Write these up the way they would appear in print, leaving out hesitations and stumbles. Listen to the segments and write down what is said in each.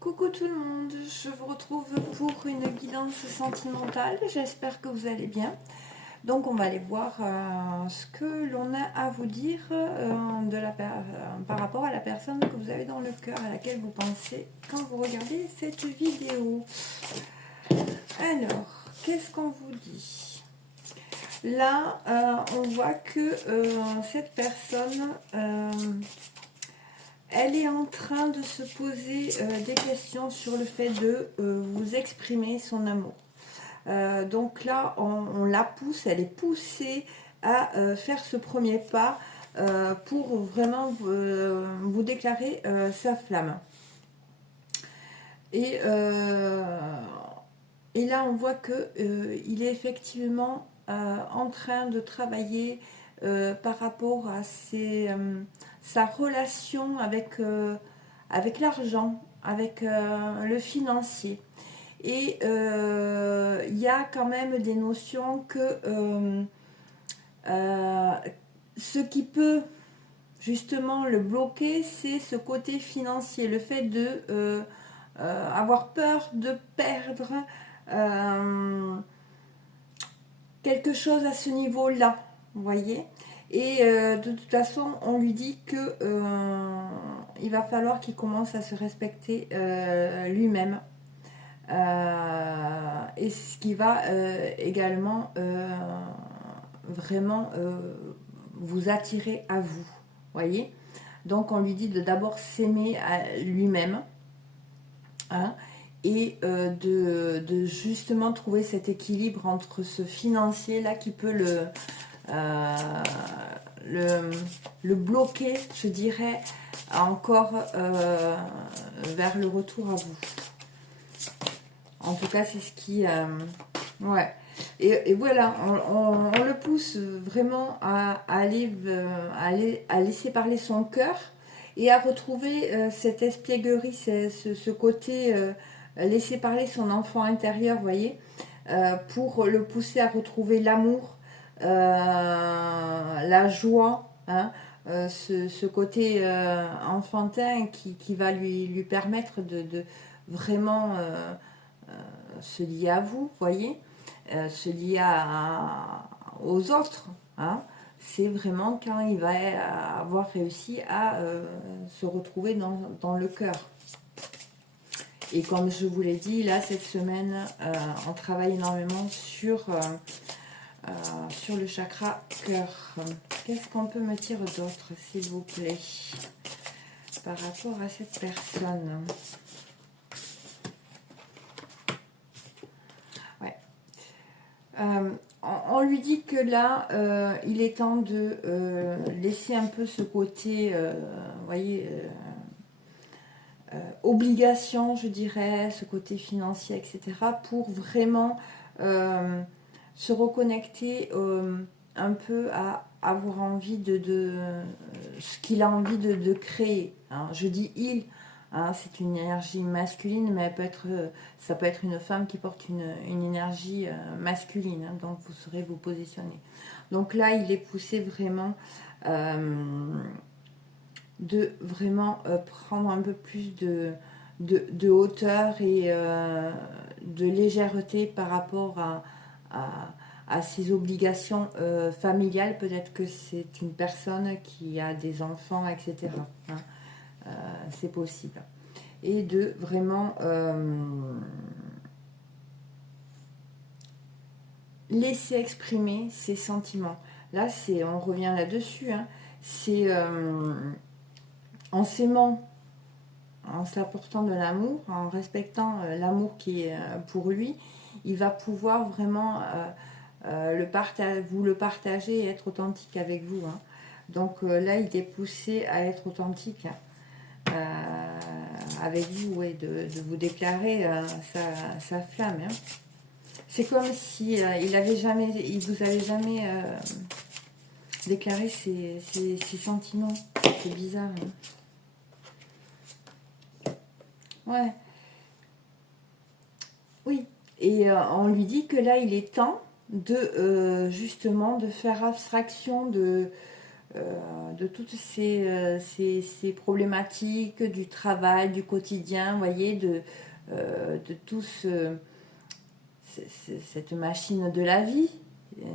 Coucou tout le monde, je vous retrouve pour une guidance sentimentale, j'espère que vous allez bien. Donc on va aller voir ce que l'on a à vous dire par rapport à la personne que vous avez dans le cœur, à laquelle vous pensez quand vous regardez cette vidéo. Alors, qu'est-ce qu'on vous dit? Là, on voit que cette personne... elle est en train de se poser des questions sur le fait de vous exprimer son amour. Donc là, on la pousse, elle est poussée à faire ce premier pas pour vraiment vous déclarer sa flamme. Et là, on voit qu'il est effectivement en train de travailler par rapport à sa relation avec l'argent, avec le financier. Et il y a quand même des notions que ce qui peut justement le bloquer, c'est ce côté financier, le fait de avoir peur de perdre quelque chose à ce niveau-là, vous voyez. Et de toute façon, on lui dit que il va falloir qu'il commence à se respecter lui-même. Et ce qui va également vraiment vous attirer à vous, voyez. Donc on lui dit de d'abord s'aimer à lui-même, hein, et de justement trouver cet équilibre entre ce financier là qui peut le bloquer, je dirais, encore vers le retour à vous. En tout cas, c'est ce qui... ouais. Et voilà, on le pousse vraiment à laisser parler son cœur et à retrouver cette espièglerie, ce côté laisser parler son enfant intérieur, vous voyez, pour le pousser à retrouver l'amour, la joie, hein, ce côté enfantin qui va lui permettre de vraiment se lier à vous, voyez, se lier aux autres, hein. C'est vraiment quand il va avoir réussi à se retrouver dans le cœur. Et comme je vous l'ai dit, là, cette semaine, on travaille énormément sur le chakra cœur. Qu'est-ce qu'on peut me dire d'autre, s'il vous plaît, par rapport à cette personne? Ouais. On lui dit que là, il est temps de laisser un peu ce côté, vous voyez, obligation, je dirais, ce côté financier, etc., pour vraiment se reconnecter un peu à avoir envie de ce qu'il a envie de créer, hein. Je dis il, hein, c'est une énergie masculine, mais ça peut être une femme qui porte une énergie masculine, hein, donc vous saurez vous positionner. Donc là, il est poussé vraiment de vraiment prendre un peu plus de hauteur et de légèreté par rapport à ses obligations familiales. Peut-être que c'est une personne qui a des enfants, etc. Hein. C'est possible. Et de vraiment laisser exprimer ses sentiments. Là, on revient là-dessus, hein. C'est en s'aimant, en s'apportant de l'amour, en respectant l'amour qui est pour lui, il va pouvoir vraiment vous le partager et être authentique avec vous, hein. Donc là, il est poussé à être authentique avec vous et de vous déclarer sa flamme, hein. C'est comme si il vous avait jamais déclaré ses sentiments. C'est bizarre, hein. Ouais. Oui. Et on lui dit que là, il est temps de justement de faire abstraction de toutes ces problématiques du travail, du quotidien, vous voyez, de tout cette machine de la vie,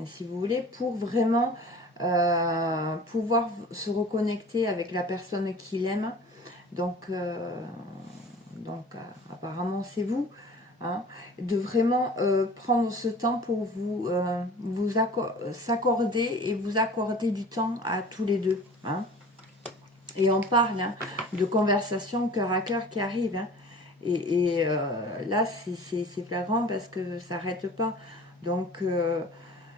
si vous voulez, pour vraiment pouvoir se reconnecter avec la personne qu'il aime. Donc apparemment c'est vous, hein, de vraiment prendre ce temps pour s'accorder et vous accorder du temps à tous les deux, hein. Et on parle, hein, de conversations cœur à cœur qui arrivent, hein. Et là c'est flagrant parce que ça n'arrête pas. Donc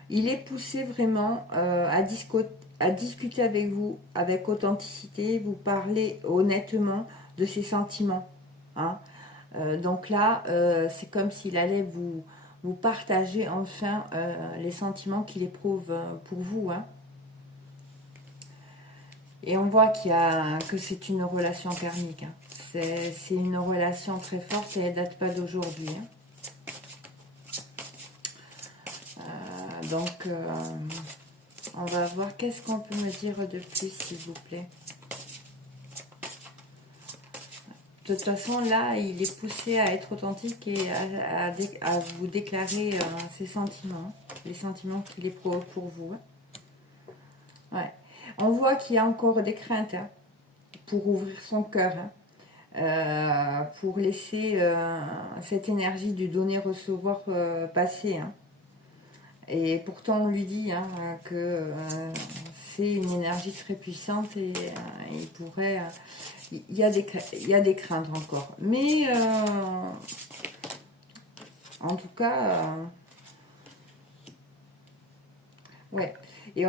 il est poussé vraiment à discuter avec vous avec authenticité, vous parler honnêtement de ses sentiments, hein. Donc là, c'est comme s'il allait vous partager enfin les sentiments qu'il éprouve pour vous, hein. Et on voit que c'est une relation karmique, hein. C'est une relation très forte et elle ne date pas d'aujourd'hui, hein. Donc, on va voir qu'est-ce qu'on peut me dire de plus, s'il vous plaît. De toute façon, là, il est poussé à être authentique et à vous déclarer ses sentiments, les sentiments qu'il éprouve pour vous, hein. Ouais. On voit qu'il y a encore des craintes, hein, pour ouvrir son cœur, hein, pour laisser cette énergie du donner-recevoir passer, hein. Et pourtant, on lui dit, hein, que c'est une énergie très puissante et il pourrait... il y a des craintes encore. Mais, en tout cas, ouais. Et,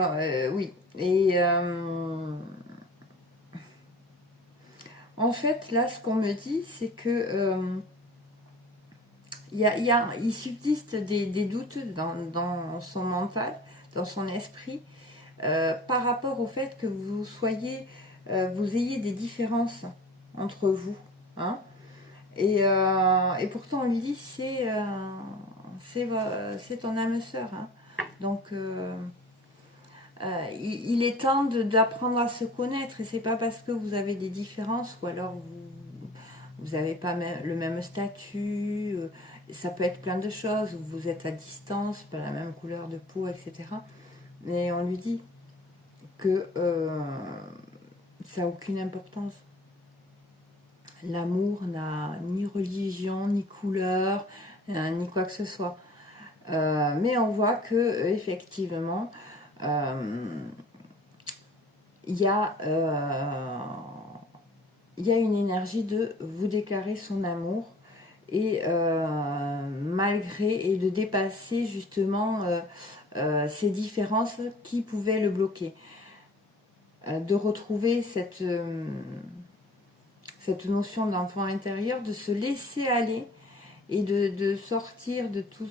oui. Et, en fait, là, ce qu'on me dit, c'est que... il subsiste des doutes dans son mental, dans son esprit, par rapport au fait que vous ayez des différences entre vous, hein. Et pourtant, on lui dit c'est ton âme sœur, hein. Donc, il est temps d'apprendre à se connaître. Et c'est pas parce que vous avez des différences ou alors vous n'avez pas le même statut, ça peut être plein de choses, vous êtes à distance, pas la même couleur de peau, etc. Mais on lui dit que ça n'a aucune importance. L'amour n'a ni religion, ni couleur, ni quoi que ce soit. Mais on voit que effectivement, il y a une énergie de vous déclarer son amour et malgré et de dépasser justement ces différences qui pouvaient le bloquer, de retrouver cette notion d'enfant intérieur, de se laisser aller et de sortir de tout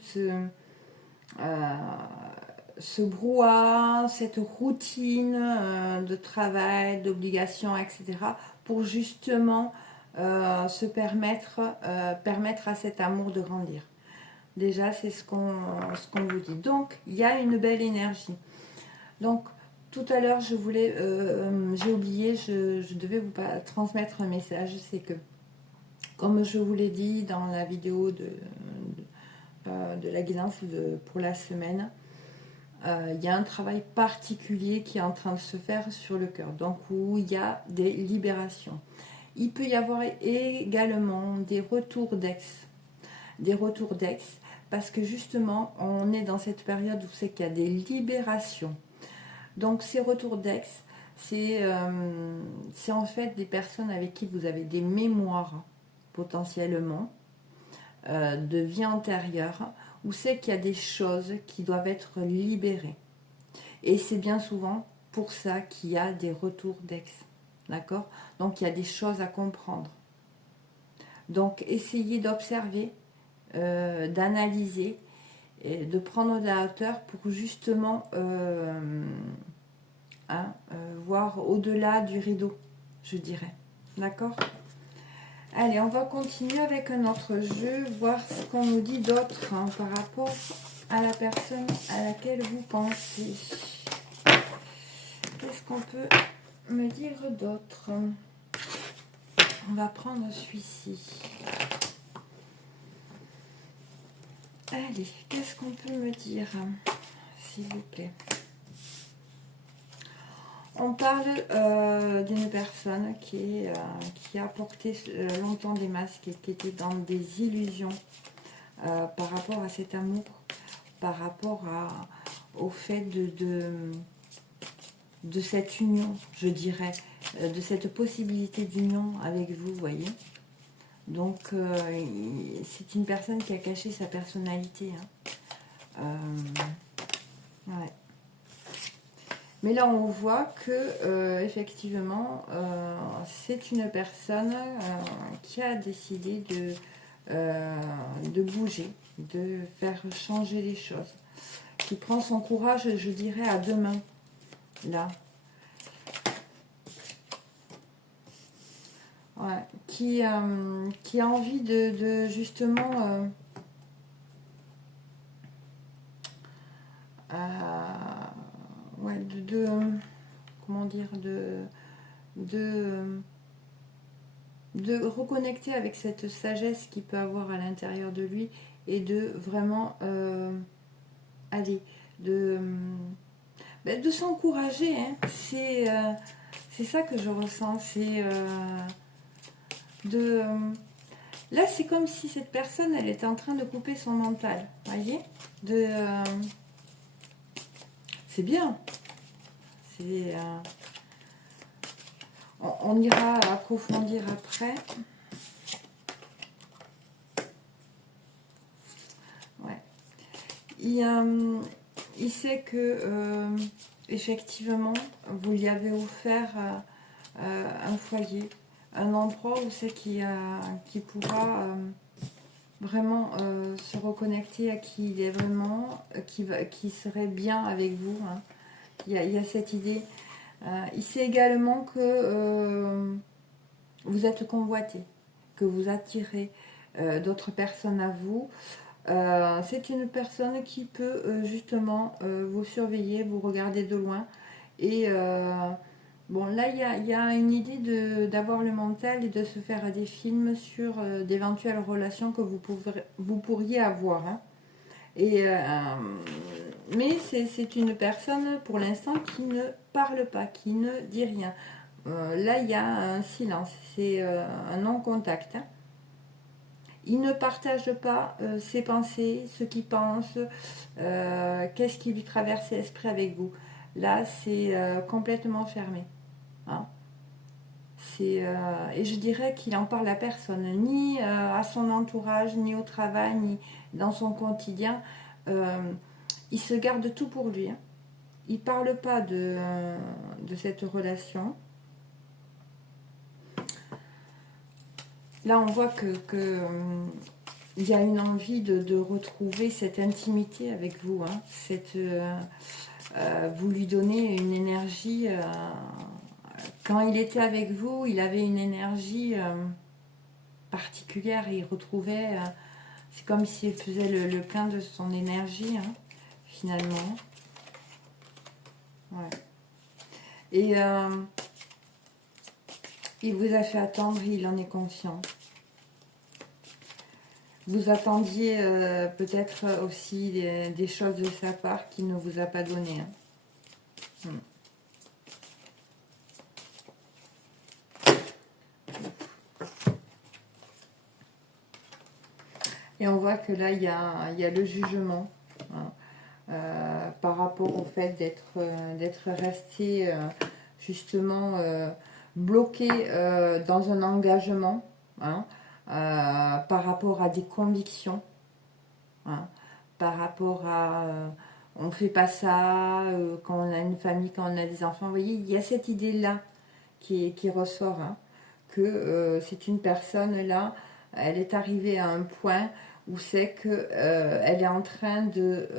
ce brouhaha, cette routine de travail, d'obligations, etc. pour justement permettre à cet amour de grandir. Déjà, c'est ce qu'on vous dit. Donc, il y a une belle énergie. Donc, tout à l'heure, j'ai oublié, je devais vous transmettre un message. C'est que, comme je vous l'ai dit dans la vidéo de la guidance pour la semaine, il y a un travail particulier qui est en train de se faire sur le cœur, donc où il y a des libérations. Il peut y avoir également des retours d'ex, parce que justement, on est dans cette période où c'est qu'il y a des libérations. Donc ces retours d'ex, c'est en fait des personnes avec qui vous avez des mémoires potentiellement de vie antérieure, où c'est qu'il y a des choses qui doivent être libérées. Et c'est bien souvent pour ça qu'il y a des retours d'ex. D'accord? Donc il y a des choses à comprendre. Donc essayez d'observer, d'analyser, et de prendre de la hauteur pour justement voir au-delà du rideau, je dirais. D'accord? Allez, on va continuer avec un autre jeu, voir ce qu'on nous dit d'autre, hein, par rapport à la personne à laquelle vous pensez. Qu'est-ce qu'est-ce qu'on peut me dire d'autre? On va prendre celui-ci. Allez, qu'est-ce qu'on peut me dire, s'il vous plaît? On parle d'une personne qui a porté longtemps des masques et qui était dans des illusions par rapport à cet amour, par rapport au fait de cette union, je dirais, de cette possibilité d'union avec vous, vous voyez. Donc, c'est une personne qui a caché sa personnalité. Hein. Ouais. Mais là, on voit que, effectivement, c'est une personne qui a décidé de bouger, de faire changer les choses, qui prend son courage, je dirais, à deux mains, là. Ouais. Qui a envie de justement... ouais, comment dire, de reconnecter avec cette sagesse qu'il peut avoir à l'intérieur de lui et de vraiment aller, de s'encourager. Hein. C'est ça que je ressens. C'est là, c'est comme si cette personne, elle était en train de couper son mental. Voyez, c'est bien. C'est on ira approfondir après. Ouais. Il sait que effectivement, vous lui avez offert un foyer, un endroit où c'est qui pourra vraiment se reconnecter à qui il est vraiment, qui serait bien avec vous. Hein. Il y a cette idée. Il sait également que vous êtes convoité, que vous attirez d'autres personnes à vous. C'est une personne qui peut justement vous surveiller, vous regarder de loin. Et bon, là, il y a une idée d'avoir le mental et de se faire des films sur d'éventuelles relations que vous pourriez avoir. Hein. Et, mais c'est une personne, pour l'instant, qui ne parle pas, qui ne dit rien. Là, il y a un silence, c'est un non-contact. Hein. Il ne partage pas ses pensées, ce qu'il pense, qu'est-ce qui lui traverse l'esprit avec vous. Là, c'est complètement fermé. Hein. Et je dirais qu'il en parle à personne, ni à son entourage, ni au travail, ni dans son quotidien. Il se garde tout pour lui. Hein. Il ne parle pas de cette relation. Là, on voit que il y a une envie de retrouver cette intimité avec vous. Hein. Vous lui donnez une énergie. Quand il était avec vous, il avait une énergie particulière. Il retrouvait... c'est comme s'il faisait le plein de son énergie, hein, finalement. Ouais. Et il vous a fait attendre, il en est conscient. Vous attendiez peut-être aussi des choses de sa part qu'il ne vous a pas données. Hein. Et on voit que là, il y a le jugement. Hein, par rapport au fait d'être resté justement bloqué dans un engagement. Hein, par rapport à des convictions, hein, par rapport à on ne fait pas ça, quand on a une famille, quand on a des enfants. Vous voyez, il y a cette idée-là qui ressort, hein, que c'est une personne là, elle est arrivée à un point où c'est que elle est en train de...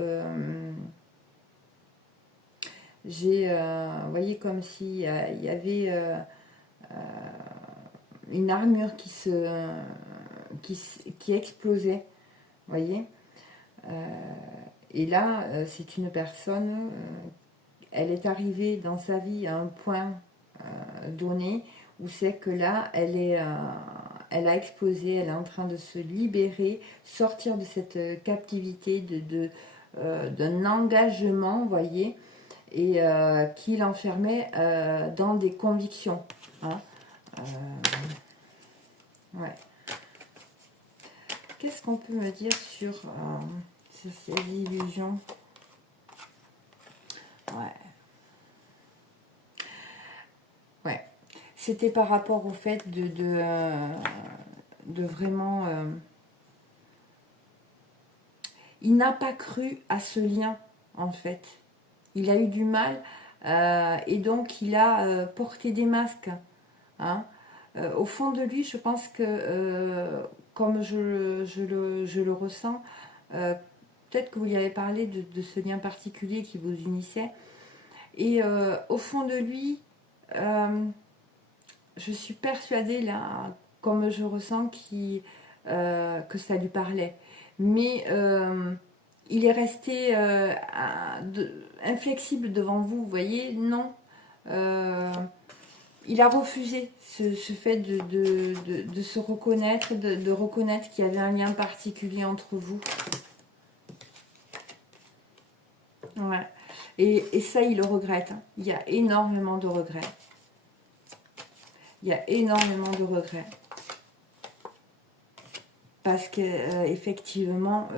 vous voyez, comme s'il y avait... une armure qui explosait, voyez. Et là, c'est une personne, elle est arrivée dans sa vie à un point donné où c'est que là, elle a explosé, elle est en train de se libérer, sortir de cette captivité, d'un engagement, vous voyez, et qui l'enfermait dans des convictions. Hein. Ouais. Qu'est-ce qu'on peut me dire sur ces illusions? Ouais. Ouais. C'était par rapport au fait de vraiment... il n'a pas cru à ce lien, en fait. Il a eu du mal et donc il a porté des masques. Hein. Au fond de lui, je pense que, comme je le ressens, peut-être que vous lui avez parlé de ce lien particulier qui vous unissait. Et au fond de lui, je suis persuadée, là, comme je ressens, que ça lui parlait. Mais il est resté inflexible devant vous, vous voyez, non. Il a refusé ce fait de se reconnaître, de reconnaître qu'il y avait un lien particulier entre vous. Ouais. Et ça, il le regrette. Hein. Il y a énormément de regrets. Il y a énormément de regrets. Parce que effectivement,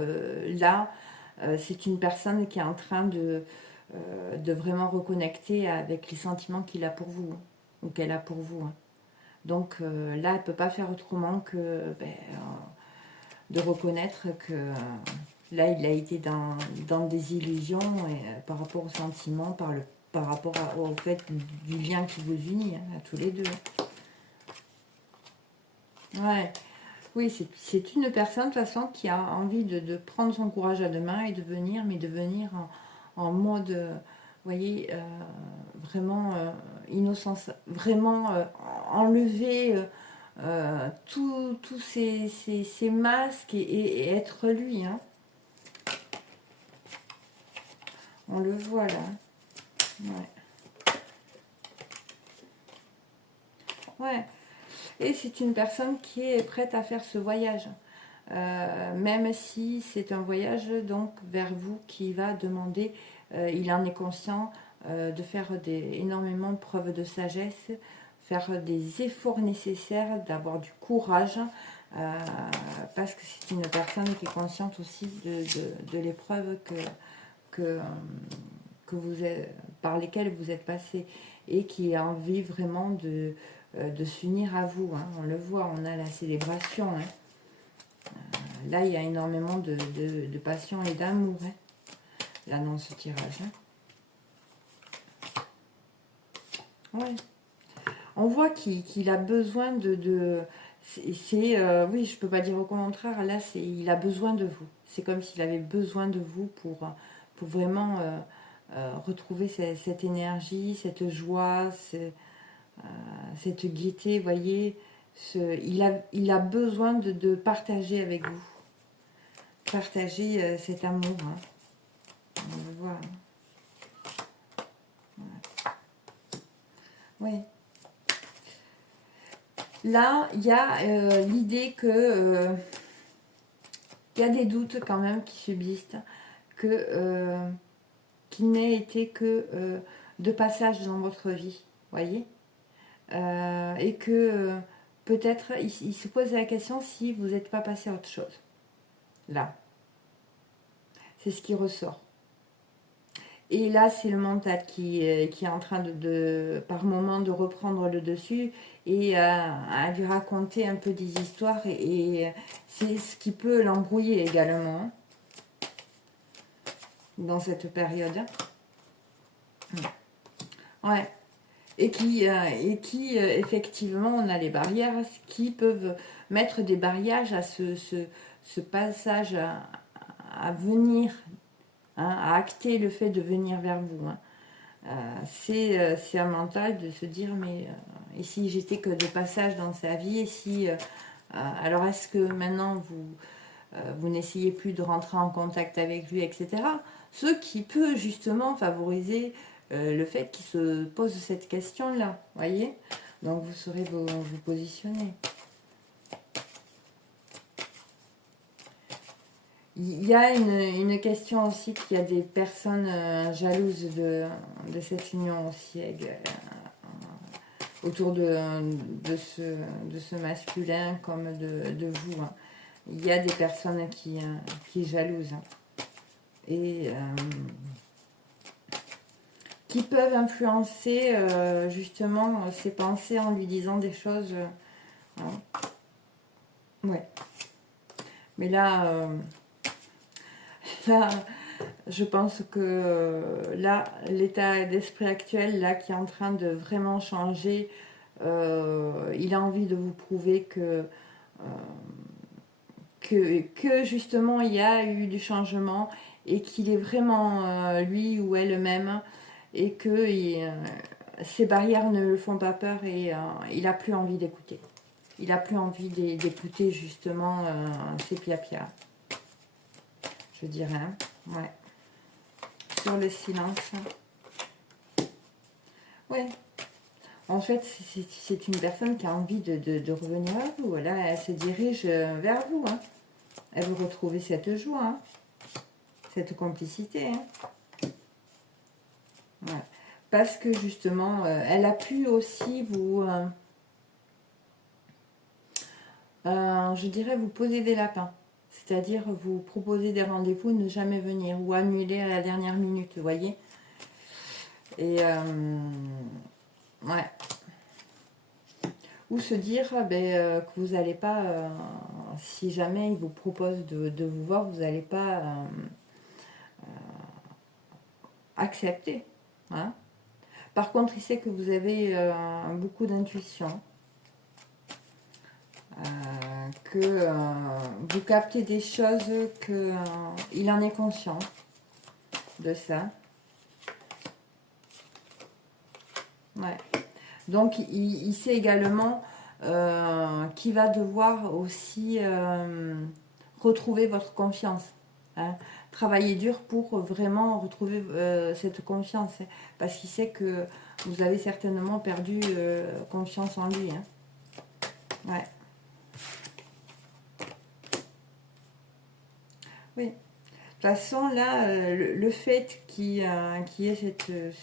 là, c'est une personne qui est en train de vraiment reconnecter avec les sentiments qu'il a pour vous, ou qu'elle a pour vous. Hein. Donc là, elle ne peut pas faire autrement que de reconnaître que là, il a été dans des illusions et, par rapport aux sentiments, par rapport au fait du lien qui vous unit, hein, à tous les deux. Ouais. Oui, c'est une personne de toute façon qui a envie de prendre son courage à deux mains et de venir, mais de venir en mode, vous voyez, vraiment innocence, vraiment enlever tous ces masques et être lui. Hein. On le voit là. Ouais. Ouais. Et c'est une personne qui est prête à faire ce voyage. Même si c'est un voyage donc vers vous qui va demander, il en est conscient, de faire énormément de preuves de sagesse, faire des efforts nécessaires, d'avoir du courage, parce que c'est une personne qui est consciente aussi de l'épreuve que, vous êtes, par lesquelles vous êtes passé et qui a envie vraiment de s'unir à vous. Hein. On le voit, on a la célébration. Hein. Là, il y a énormément de passion et d'amour, hein, là, dans ce tirage. Hein. Ouais. On voit qu'il a besoin oui, je peux pas dire au contraire, là, il a besoin de vous. C'est comme s'il avait besoin de vous pour vraiment retrouver cette énergie, cette joie, cette gaieté, vous voyez. Il a besoin de partager avec vous. Partager cet amour. Hein. On le voit. Hein. Ouais. Oui. Là, il y a l'idée que il y a des doutes quand même qui subsistent, qu'il n'ait été que de passage dans votre vie, voyez, et que peut-être il se pose la question si vous n'êtes pas passé à autre chose. Là, c'est ce qui ressort. Et là, c'est le mental qui est en train par moment, de reprendre le dessus et à lui raconter un peu des histoires. Et c'est ce qui peut l'embrouiller également dans cette période. Ouais. Et qui effectivement, on a les barrières qui peuvent mettre des barrières à ce passage à venir. Hein, à acter le fait de venir vers vous. Hein. C'est un mental de se dire, mais et si j'étais que de passage dans sa vie, et si alors est-ce que maintenant vous n'essayez plus de rentrer en contact avec lui, etc. Ce qui peut justement favoriser le fait qu'il se pose cette question-là, voyez. Donc vous saurez vous positionner. Il y a une question aussi qu'il y a des personnes jalouses de cette union aussi autour de ce masculin comme de vous. Hein. Il y a des personnes qui jalousent hein, et qui peuvent influencer justement ses pensées en lui disant des choses. Hein. Ouais. Mais là, là, je pense que là, l'état d'esprit actuel, là, qui est en train de vraiment changer, il a envie de vous prouver que justement il y a eu du changement et qu'il est vraiment lui ou elle-même et que ces barrières ne le font pas peur et il n'a plus envie d'écouter. Il n'a plus envie d'écouter justement ces pia-pia. Je dirais. Hein. Ouais. Sur le silence. Ouais. En fait, c'est une personne qui a envie de revenir à vous. Là, elle se dirige vers vous. Hein. Elle veut retrouver cette joie, hein. Cette complicité. Hein. Ouais. Parce que justement, elle a pu aussi vous... je dirais vous poser des lapins. C'est-à-dire vous proposer des rendez-vous, ne jamais venir ou annuler à la dernière minute, vous voyez. Et ouais. Ou se dire que vous n'allez pas, si jamais il vous propose de vous voir, vous n'allez pas accepter. Hein. Par contre, il sait que vous avez beaucoup d'intuition. Que vous captez des choses, qu'il en est conscient de ça. Ouais. Donc, il sait également qu'il va devoir aussi retrouver votre confiance. Hein. Travailler dur pour vraiment retrouver cette confiance. Hein, parce qu'il sait que vous avez certainement perdu confiance en lui. Hein. Ouais. Oui. De toute façon, là, le fait qu'il y ait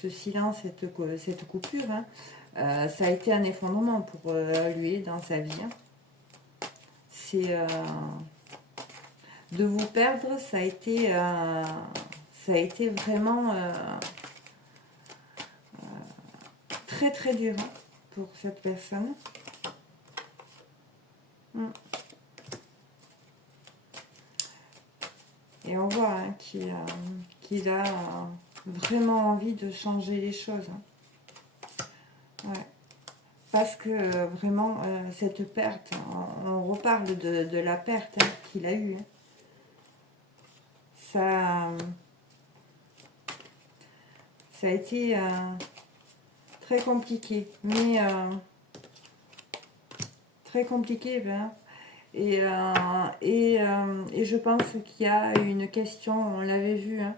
ce silence, cette coupure, hein, ça a été un effondrement pour lui dans sa vie. Hein. C'est de vous perdre, ça a été vraiment très très dur hein, pour cette personne. Et on voit hein, qu'il a vraiment envie de changer les choses. Hein. Ouais. Parce que vraiment, cette perte, on reparle de la perte hein, qu'il a eue. Hein. Ça a été très compliqué. Mais très compliqué. Ben, et je pense qu'il y a une question, on l'avait vu, hein,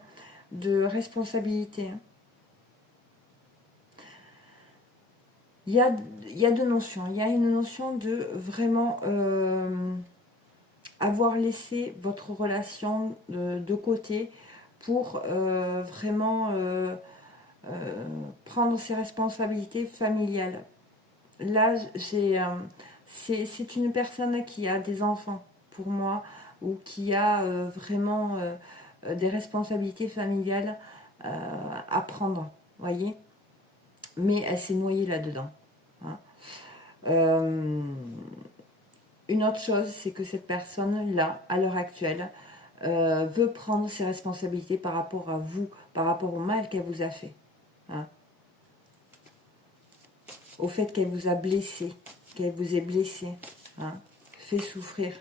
de responsabilité. Hein. Il y a deux notions. Il y a une notion de vraiment avoir laissé votre relation de côté pour vraiment prendre ses responsabilités familiales. Là, c'est une personne qui a des enfants, pour moi, ou qui a vraiment des responsabilités familiales à prendre, voyez. Mais elle s'est noyée là-dedans. Hein. Une autre chose, c'est que cette personne-là, à l'heure actuelle, veut prendre ses responsabilités par rapport à vous, par rapport au mal qu'elle vous a fait. Hein. Au fait qu'elle vous a blessé, qu'elle vous ait blessé, hein, fait souffrir.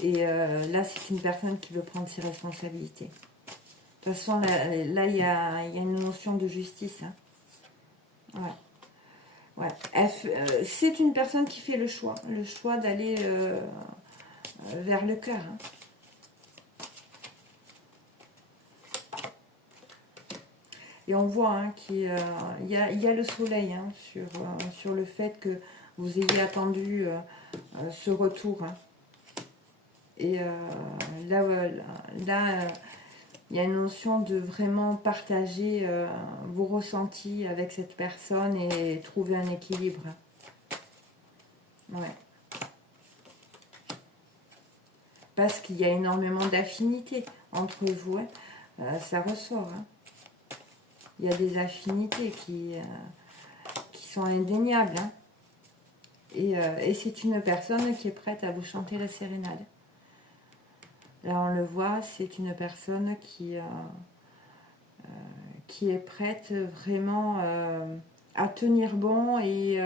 Et là, c'est une personne qui veut prendre ses responsabilités. De toute façon, là, il y a une notion de justice. Hein. Ouais. Ouais. C'est une personne qui fait le choix d'aller vers le cœur. Hein. Et on voit hein, qu'il y a le soleil hein, sur le fait que vous ayez attendu ce retour. Hein. Et là il y a une notion de vraiment partager vos ressentis avec cette personne et trouver un équilibre. Ouais. Parce qu'il y a énormément d'affinités entre vous. Hein. Ça ressort. Hein. Il y a des affinités qui sont indéniables. Hein. Et c'est une personne qui est prête à vous chanter la sérénade. Là, on le voit, c'est une personne qui est prête vraiment à tenir bon et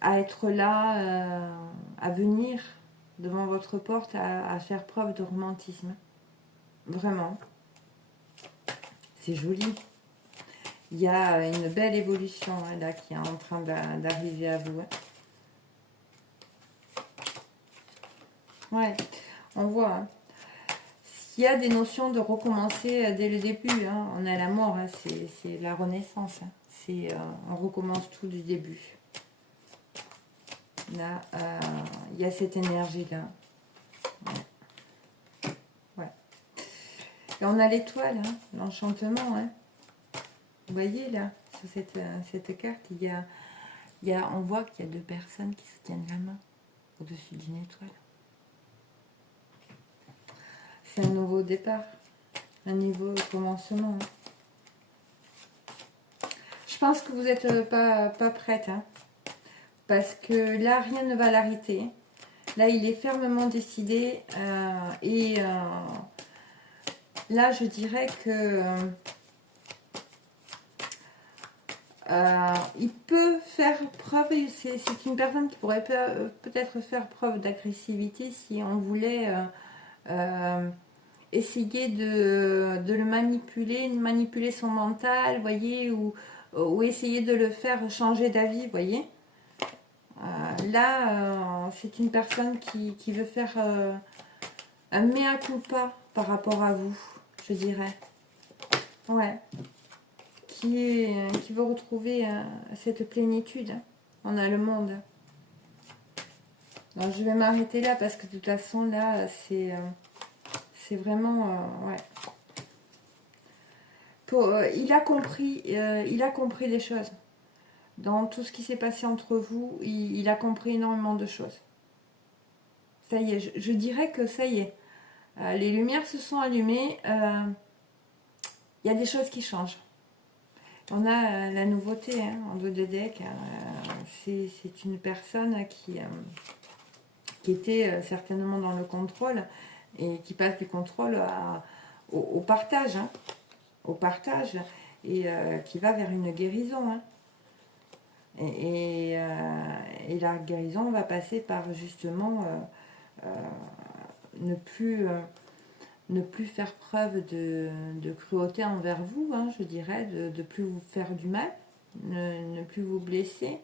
à être là, à venir devant votre porte, à faire preuve de romantisme. Vraiment. C'est joli. Il y a une belle évolution hein, là qui est en train d'arriver à vous. Hein. Ouais, on voit. Hein. Il y a des notions de recommencer dès le début. Hein. On a la mort, hein. C'est la renaissance. Hein. On recommence tout du début. Là, il y a cette énergie-là. Ouais. Ouais. Et on a l'étoile, hein, l'enchantement. Hein. Vous voyez là, sur cette carte, on voit qu'il y a deux personnes qui se tiennent la main au-dessus d'une étoile. C'est un nouveau départ, un nouveau commencement. Je pense que vous n'êtes pas prête, hein, parce que là, rien ne va l'arrêter. Là, il est fermement décidé là, je dirais que il peut faire preuve, c'est une personne qui pourrait peut-être faire preuve d'agressivité si on voulait essayer de le manipuler son mental, voyez, ou essayer de le faire changer d'avis, voyez. Là, c'est une personne qui veut faire un mea culpa par rapport à vous, je dirais. Ouais. Qui veut retrouver cette plénitude. On a le monde. Alors, je vais m'arrêter là parce que de toute façon, là, c'est vraiment... ouais. Il a compris des choses. Dans tout ce qui s'est passé entre vous, il a compris énormément de choses. Ça y est, je dirais que ça y est. Les lumières se sont allumées. Il y a des choses qui changent. On a la nouveauté hein, en dos de deck. C'est une personne qui était certainement dans le contrôle et qui passe du contrôle au partage. Hein, au partage et qui va vers une guérison. Hein. Et la guérison va passer par justement ne plus faire preuve de cruauté envers vous, hein, je dirais, de plus vous faire du mal, ne plus vous blesser,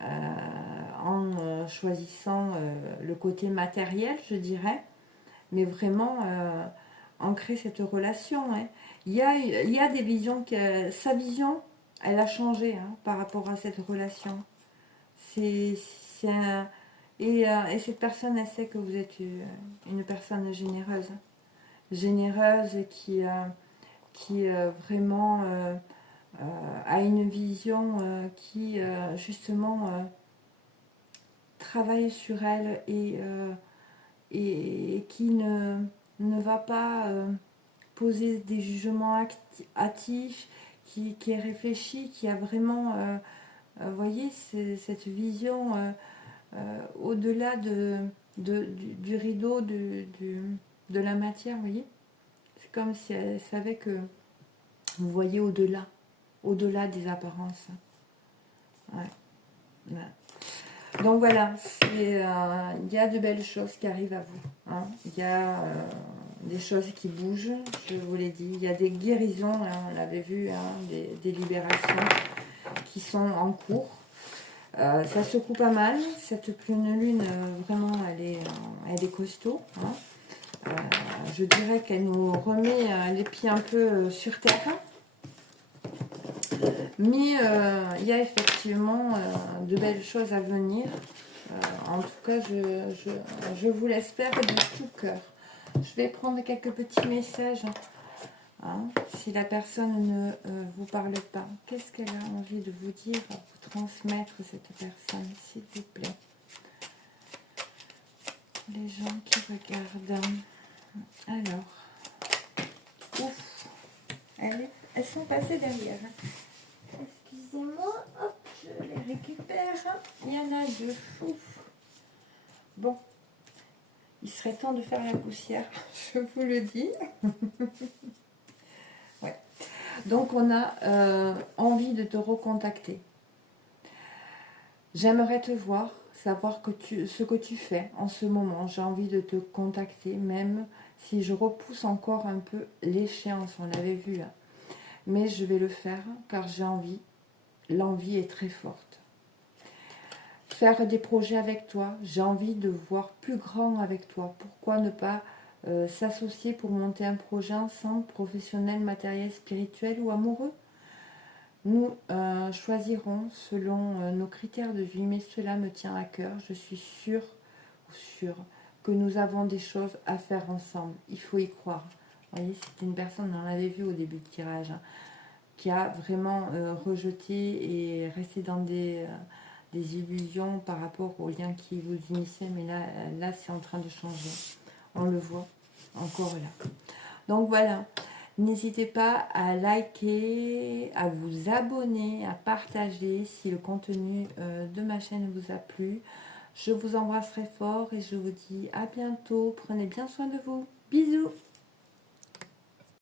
en choisissant le côté matériel, je dirais, mais vraiment ancrer cette relation. Hein. Il y a des visions, sa vision, elle a changé hein, par rapport à cette relation. Et cette personne, elle sait que vous êtes une personne généreuse. Généreuse qui vraiment a une vision qui justement travaille sur elle et qui ne va pas poser des jugements hâtifs, qui est réfléchi, qui a vraiment, voyez, cette vision au-delà du rideau de la matière, vous voyez. C'est comme si elle savait que vous voyez au-delà des apparences. Ouais. Ouais. Donc voilà, il y a de belles choses qui arrivent à vous. Hein. Il y a des choses qui bougent, je vous l'ai dit. Il y a des guérisons, hein, on l'avait vu, hein, des libérations qui sont en cours. Ça secoue pas mal. Cette pleine lune, vraiment, elle est costaud. Hein. Je dirais qu'elle nous remet les pieds un peu sur terre. Mais il y a effectivement de belles choses à venir. En tout cas, je vous l'espère de tout cœur. Je vais prendre quelques petits messages. Hein, si la personne ne vous parle pas, qu'est-ce qu'elle a envie de vous dire, vous transmettre cette personne, s'il vous plaît. Les gens qui regardent. Alors, ouf, elles sont passées derrière. Excusez-moi, hop, je les récupère. Il y en a deux. Ouf. Bon, il serait temps de faire la poussière, je vous le dis. Ouais. Donc, on a envie de te recontacter. J'aimerais te voir, savoir ce que tu fais en ce moment. J'ai envie de te contacter, même si je repousse encore un peu l'échéance, on l'avait vu là. Mais je vais le faire car j'ai envie. L'envie est très forte. Faire des projets avec toi, j'ai envie de voir plus grand avec toi. Pourquoi ne pas s'associer pour monter un projet ensemble, professionnel, matériel, spirituel ou amoureux? Nous choisirons selon nos critères de vie, mais cela me tient à cœur. Je suis sûre que nous avons des choses à faire ensemble. Il faut y croire. Vous voyez, c'était une personne, on l'avait vu au début du tirage, hein, qui a vraiment rejeté et resté dans des illusions par rapport aux liens qui vous unissaient. Mais là c'est en train de changer. On le voit encore là. Donc voilà. N'hésitez pas à liker, à vous abonner, à partager si le contenu de ma chaîne vous a plu. Je vous embrasse très fort et je vous dis à bientôt. Prenez bien soin de vous. Bisous.